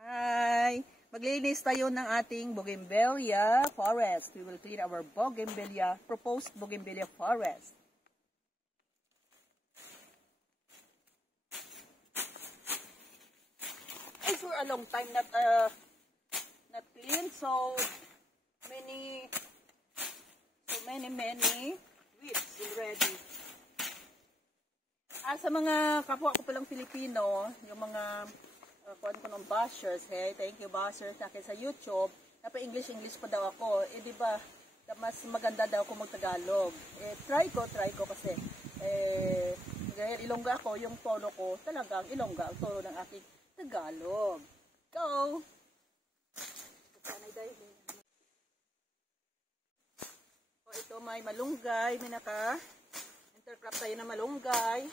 Hi! Maglinis tayo ng ating bougainvillea forest. We will clean our proposed bougainvillea forest. It's for a long time not clean, so many weeds already. Sa mga kapwa ko palang Pilipino, yung mga kuan ko ng bashers, hey, thank you bashers na sa YouTube, napa-English pa daw ako, di ba, mas maganda daw kung mag-Tagalog. Try ko kasi, dahil Ilongga ako, yung tono ko, talagang Ilongga, ang tono ng aking Tagalog. Go! Ito may malunggay, may naka-intercrop tayo na malunggay.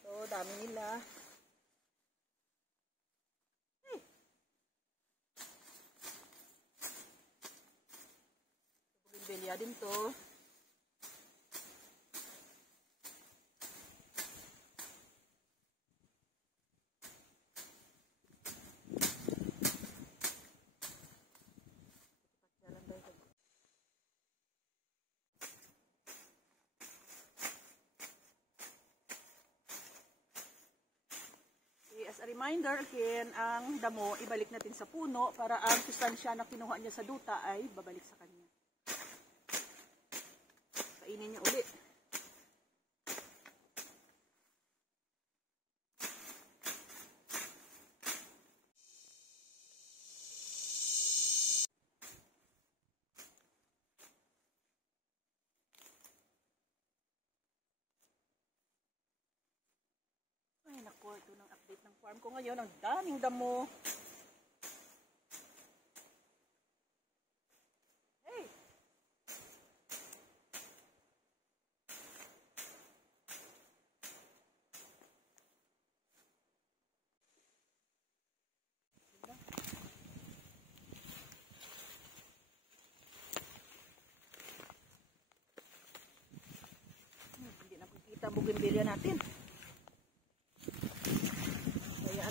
So, dami nila. Bougainvillea din to. As a reminder again, ang damo ibalik natin sa puno para ang sustansya na kinuha niya sa duta ay babalik sa kanya. Kainin niya ulit. Ay naku, ito ng update ng farm ko ngayon. Ang daming damo. Hey! Hindi na kita bougainvillea natin.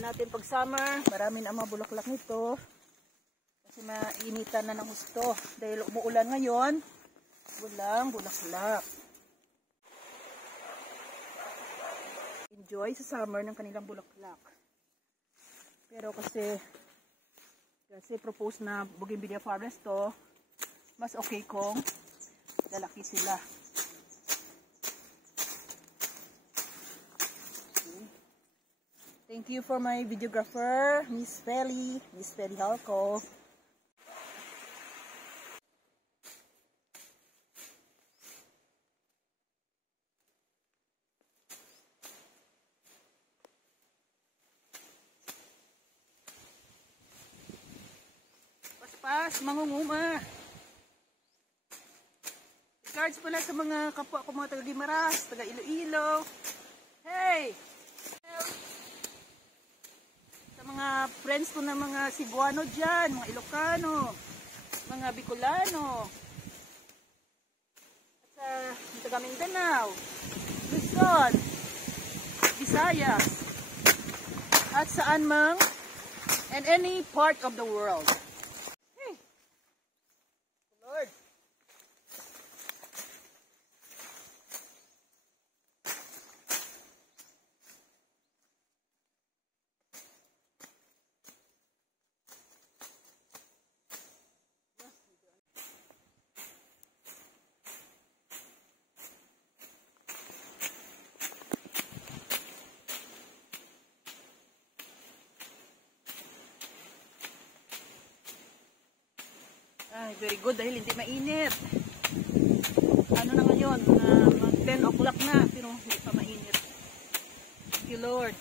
Natin pag summer, marami na mga bulaklak nito kasi mainitan na ng husto dahil umuulan ngayon, walang bulaklak. Enjoy sa summer ng kanilang bulaklak, pero kasi propose na bougainvillea forest to, mas okay kung lalaki sila. Thank you for my videographer, Miss Feli Halco. Paspas, mangunguma. Regards pala sa mga kapwa ko mga taga-Guimaras, taga-Iloilo. Hey! Mga friends ko na mga Cebuano dyan, mga Ilocano, mga Bicolano, at sa taga Mindanao, Luzon, Visayas, at saan mang, and any part of the world. Hey! Lord! Ay, very good dahil hindi mainit. Ano na ngayon? Mag 10 o'clock na pero hindi pa mainit. Thank you, Lord.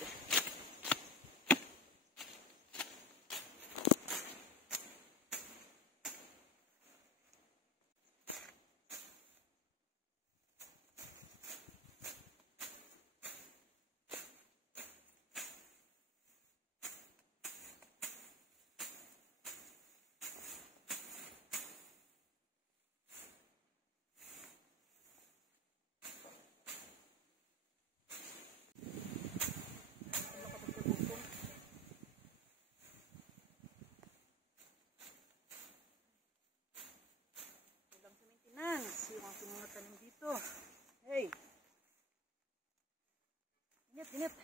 Init.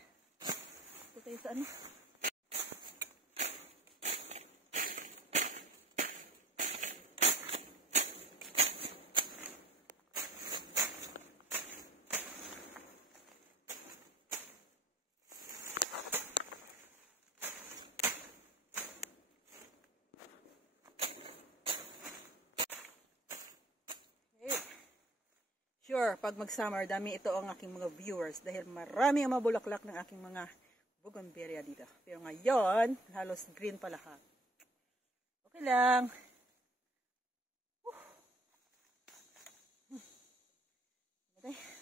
Ito tayo sa ano. Sure, pag mag-summer, dami ito ang aking mga viewers dahil marami ang mabulaklak ng aking mga bougainvillea dito. Pero ngayon, halos green pa lahat. Okay lang. Okay.